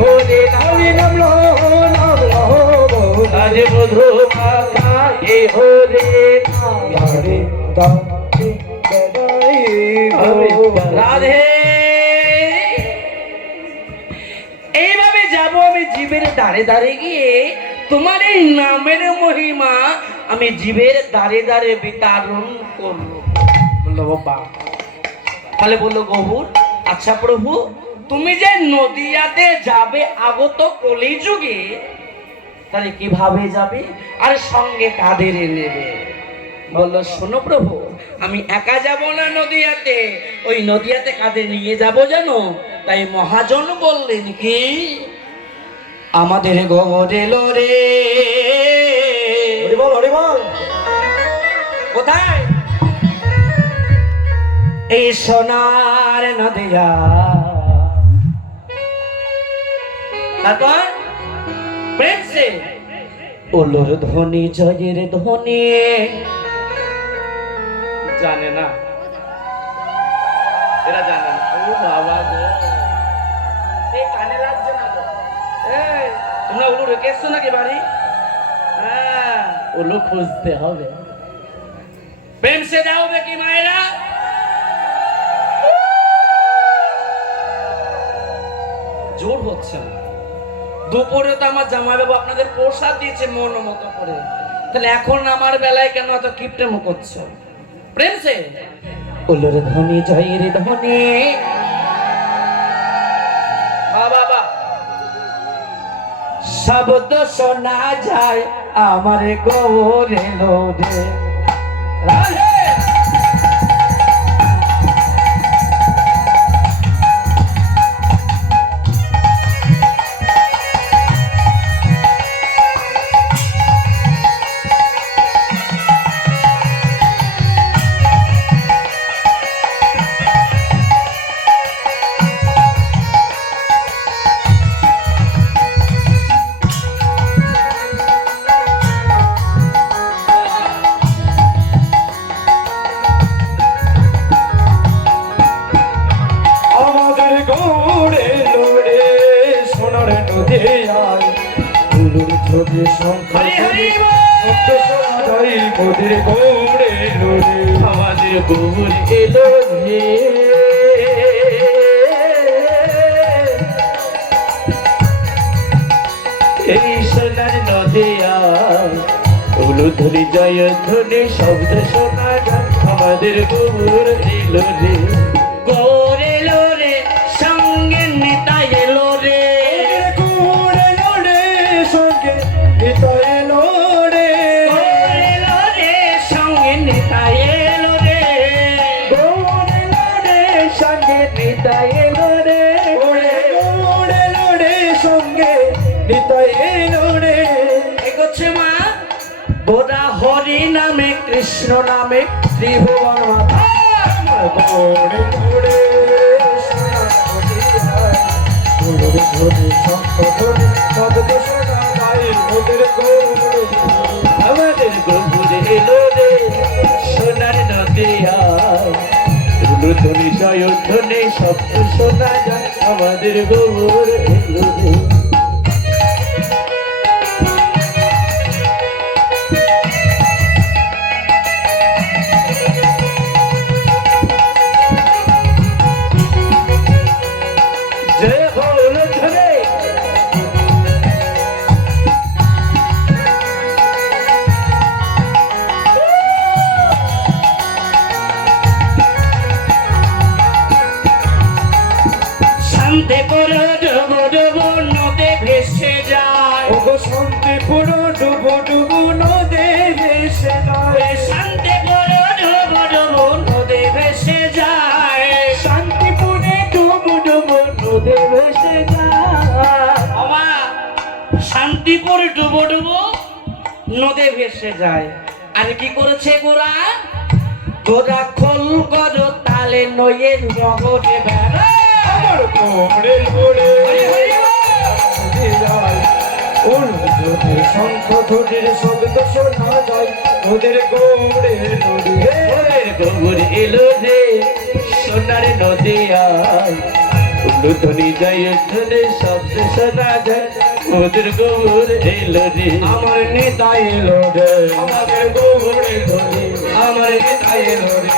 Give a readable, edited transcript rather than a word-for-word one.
হরে হরি নাম লো আজ মধু মাখা এ হরে হরে রাধে। এইভাবে যাব আমি জীবের দাঁড়ে দাঁড়ে গিয়ে তোমার এই নামের মহিমা আমি জীবের দাঁড়ে দাঁড়ে বিতরণ করবো। বললো বাবা, তাহলে বললো গহুর, আচ্ছা প্রভু তুমি যে নদিয়াতে যাবে আগত কলিযুগে, তাহলে কিভাবে যাবে আর সঙ্গে কাদের নেবে? বললো শোনো প্রভু, আমি একা যাব না নদিয়াতে, ওই নদিয়াতে কাদের নিয়ে যাব জানো? তাই মহাজন বললেন কি, আমাদের গোবর এলো রে। কোথায়? এই সোনার নদিয়া। তারপর প্রেম সে ওলোর ধ্বনি জয়ের ধ্বনি জানে না, এরা জানে না। ও বাবা গো, এই কানে লাগছে না তো? এই তোমরা ওলু রেখে এসছো নাকি বাড়ি? হ্যাঁ, ওলু খুঁজতে হবে। প্রেম সে যাও কি মায়েরা? জোর হচ্ছে না। দুপুরে তো আমার জামাই বাবু আপনাদের প্রসাদ দিয়েছে মন মতো করে, তাহলে এখন আমার বেলায় কেন এত কিপটেমো করছো? প্রেম সে ওলোর ধ্বনি জয়ের ধ্বনি। বাবা শব্দ শোনা যায় আমার গৌরে লোরে। রাধে মোদের গৌড়ে লোরে, আমাদের গৌর এলো রে। এই সোনার নদিয়া ওলু ধ্বনি জয় ধ্বনি শব্দ শোনা যায় আমাদের গৌর এলো রে। গৌর এলো রে, সঙ্গে নিতাই এলো রে। গৌড় এলো রে, সঙ্গে নিতাই এলো রে। গৌর এলো রে, সঙ্গে নিতাই এলো রে। গৌড় এলো রে, সঙ্গে নিতাই এলো রে। গৌড় এলো রে, সঙ্গে নিতাই এলো রে। এগোচ্ছে মা, গোরা হরি নামে কৃষ্ণ নামে ত্রিভুবন মাতা। গৌড়ে গৌড়ে গৌড়ে গৌড়ে শঙ্খ ধ্বনি শব্দ শোনা যায় মোদের গৌড়ে। আমাদের গৌর এলো রে, সোনার নদিয়া ওলু ধ্বনি জয় ধ্বনি শব্দ শোনা যায় আমাদের গৌর এলো রে। জয় হো ওলু ধ্বনি। শান্তিপুর ডুবো ডুবো নদে ভেসে যায়। ওগো শান্তিপুর ডুবো ডুবো নদে ভেসে যায়। শান্তিপুর ডুবো ডুবো নদে ভেসে যায়। শান্তিপুরে ডুবো ডুবো নদে ভেসে যায়। আমা শান্তিপুর ডুবো ডুবো নদে ভেসে যায়। আর কি করেছে গোরা? গোরা খোল করো তালে নয়ের জগতে বেড়া। আমার গৌড়ে গৌড়ে যায় ওদের শঙ্খ ধ্বনির শব্দ শোনা যায় ওদের গৌড়ে নদী। ওদের গৌর এলো রে, সোনার নদিয়ায় লুধনি যায় ধনে শব্দ শোনা যায় ওদের গৌর এলো রে আমার নেতা এলো রে আমাদের গৌর এলো রে আমার নেতা এলো রে